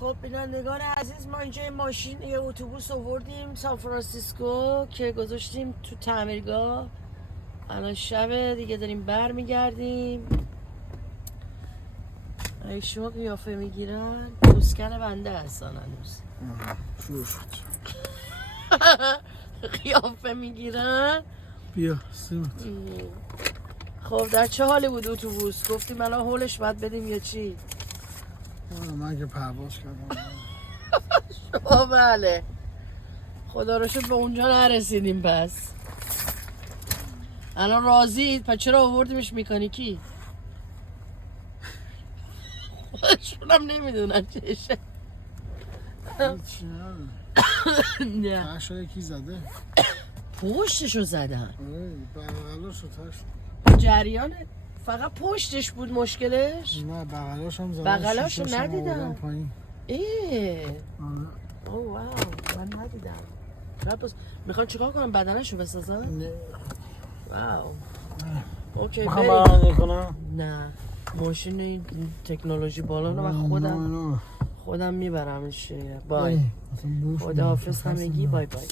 خب بینندگان عزیز، ما اینجا این ماشین یه اتوبوس آوردیم سان فرانسیسکو که گذاشتیم تو تعمیرگاه. الان شبه دیگه، داریم برمیگردیم. ای شما قیافه میگیرن پوسکن بنده هستن هنوز. شروع شد. قیافه میگیرن. بیا سیمت. خب در چه حالی بود اتوبوس؟ گفتیم الان هولش باید بدیم یا چی؟ من که پرواز کردم. شما بله، خدا رو شکر به اونجا نرسیدیم. پس الان راضید؟ پس چرا آوردیمش مکانیکی؟ خودشونم نمیدونن چشه. هیچی نداره. نه تاشو یکی زده. پشتشو زدن. بغلاشو تاش. جریان فقط پشتش بود مشکلش؟ نه بغلاش هم زدن. بغلاشو شیشه‌ش هم ندیدم. آوردن پایین. اوه واو، من ندیدم. شاید میخوان چیکار کنم، بدنشو بسازن؟ نه. واو. اوکی میخوام بریم. برنامه کنم. نه ماشین این تکنولوژی بالا رو من خودم میبرمش. بای. خدا حافظ همگی. بای بای.